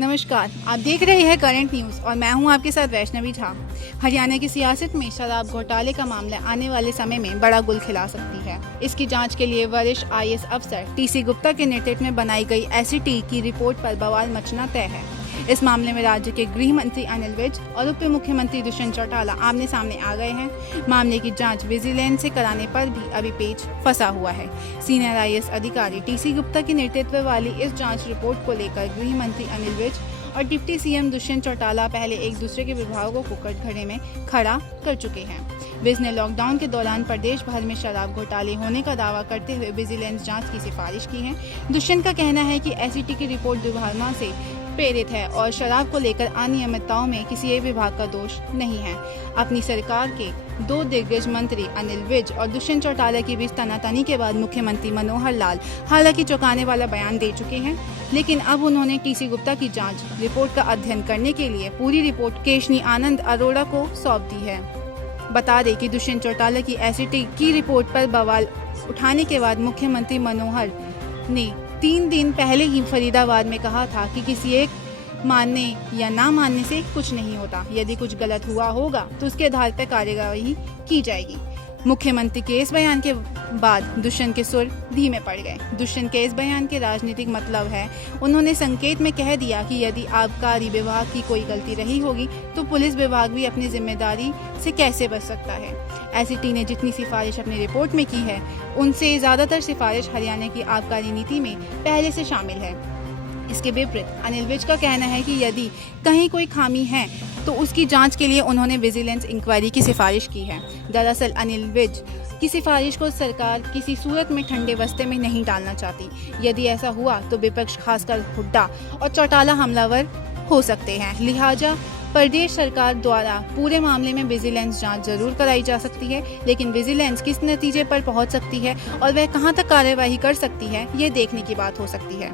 नमस्कार, आप देख रहे हैं करंट न्यूज़ और मैं हूं आपके साथ वैष्णवी झा। हरियाणा की सियासत में शराब घोटाले का मामला आने वाले समय में बड़ा गुल खिला सकती है। इसकी जांच के लिए वरिष्ठ आईएएस अफसर टीसी गुप्ता के नेतृत्व में बनाई गई एसआईटी की रिपोर्ट पर बवाल मचना तय है। इस मामले में राज्य के गृह मंत्री अनिल विज और उप मुख्यमंत्री दुष्यंत चौटाला आमने सामने आ गए हैं। मामले की जांच विजिलेंस से कराने पर भी अभी पेच फंसा हुआ है। सीनियर आईएएस अधिकारी टीसी गुप्ता के नेतृत्व वाली इस जांच रिपोर्ट को लेकर गृह मंत्री अनिल विज और डिप्टी सीएम दुष्यंत चौटाला पहले एक दूसरे के विभागों को कटघरे में खड़ा कर चुके हैं। विज ने लॉकडाउन के दौरान प्रदेश भर में शराब घोटाले होने का दावा करते हुए विजिलेंस जांच की सिफारिश की है। दुष्यंत का कहना है कि एसआईटी की रिपोर्ट दुर्भावना से प्रेरित है और शराब को लेकर अनियमितताओं में किसी एक विभाग का दोष नहीं है। अपनी सरकार के दो दिग्गज मंत्री अनिल विज और दुष्यंत चौटाला के बीच तनातनी के बाद मुख्यमंत्री मनोहर लाल हालांकि चौंकाने वाला बयान दे चुके हैं, लेकिन अब उन्होंने टीसी गुप्ता की जांच रिपोर्ट का अध्ययन करने के लिए पूरी रिपोर्ट केशनी आनंद अरोड़ा को सौंप दी है। बता दें कि दुष्यंत चौटाला की एसआईटी की रिपोर्ट पर बवाल उठाने के बाद मुख्यमंत्री मनोहर ने 3 दिन पहले ही फरीदाबाद में कहा था कि किसी एक मानने या ना मानने से कुछ नहीं होता। यदि कुछ गलत हुआ होगा तो उसके आधार पर कार्यवाही की जाएगी। मुख्यमंत्री के इस बयान के बाद दुष्यंत के सुर धीमे पड़ गए। दुष्यंत के इस बयान के राजनीतिक मतलब है, उन्होंने संकेत में कह दिया कि यदि आबकारी विभाग की कोई गलती रही होगी तो पुलिस विभाग भी अपनी जिम्मेदारी से कैसे बच सकता है। एसआईटी ने जितनी सिफारिश अपनी रिपोर्ट में की है, उनसे ज्यादातर सिफारिश हरियाणा की आबकारी नीति में पहले से शामिल है। इसके विपरीत अनिल विज का कहना है कि यदि कहीं कोई खामी है तो उसकी जांच के लिए उन्होंने विजिलेंस इंक्वायरी की सिफारिश की है। दरअसल अनिल विज की सिफारिश को सरकार किसी सूरत में ठंडे बस्ते में नहीं डालना चाहती। यदि ऐसा हुआ तो विपक्ष खासकर हुड्डा और चौटाला हमलावर हो सकते हैं। लिहाजा प्रदेश सरकार द्वारा पूरे मामले में विजिलेंस जांच जरूर कराई जा सकती है, लेकिन विजिलेंस किस नतीजे पर पहुंच सकती है और वह कहां तक कार्यवाही कर सकती है, ये देखने की बात हो सकती है।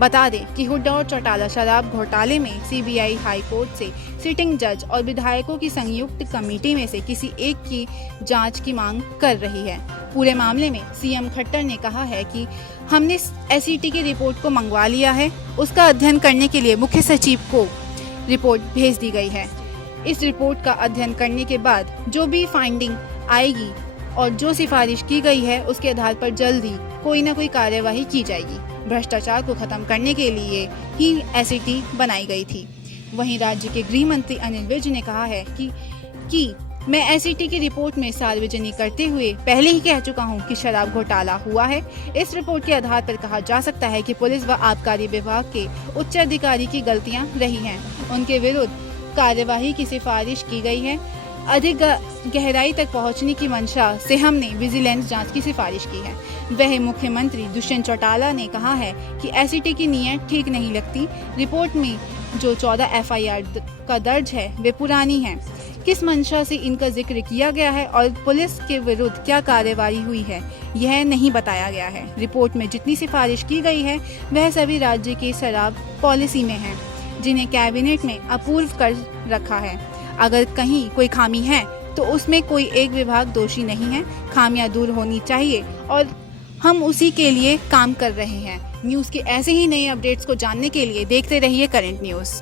बता दें कि हुड्डा और चौटाला शराब घोटाले में सीबीआई हाई कोर्ट से सिटिंग जज और विधायकों की संयुक्त कमेटी में से किसी एक की जांच की मांग कर रही है। पूरे मामले में सीएम खट्टर ने कहा है कि हमने एसआईटी की रिपोर्ट को मंगवा लिया है, उसका अध्ययन करने के लिए मुख्य सचिव को रिपोर्ट भेज दी गई है। इस रिपोर्ट का अध्ययन करने के बाद जो भी फाइंडिंग आएगी और जो सिफारिश की गई है उसके आधार पर जल्द ही कोई ना कोई कार्यवाही की जाएगी। भ्रष्टाचार को खत्म करने के लिए ही एसआईटी बनाई गई थी। वहीं राज्य के गृह मंत्री अनिल विज ने कहा है कि मैं एसआईटी की रिपोर्ट में सार्वजनिक करते हुए पहले ही कह चुका हूं कि शराब घोटाला हुआ है। इस रिपोर्ट के आधार पर कहा जा सकता है कि पुलिस व आबकारी विभाग के उच्च अधिकारी की गलतियां रही हैं। उनके विरुद्ध कार्यवाही की सिफारिश की गई है। अधिक गहराई तक पहुंचने की मंशा से हमने विजिलेंस जांच की सिफारिश की है। वह मुख्यमंत्री दुष्यंत चौटाला ने कहा है कि एसआईटी की नीयत ठीक नहीं लगती। रिपोर्ट में जो 14 एफआईआर का दर्ज है वे पुरानी है। किस मंशा से इनका जिक्र किया गया है और पुलिस के विरुद्ध क्या कार्यवाही हुई है, यह नहीं बताया गया है। रिपोर्ट में जितनी सिफारिश की गई है वह सभी राज्य की शराब पॉलिसी में है, जिन्हें कैबिनेट ने अप्रूव कर रखा है। अगर कहीं कोई खामी है तो उसमें कोई एक विभाग दोषी नहीं है। खामियां दूर होनी चाहिए और हम उसी के लिए काम कर रहे हैं। न्यूज़ के ऐसे ही नए अपडेट्स को जानने के लिए देखते रहिए करंट न्यूज़।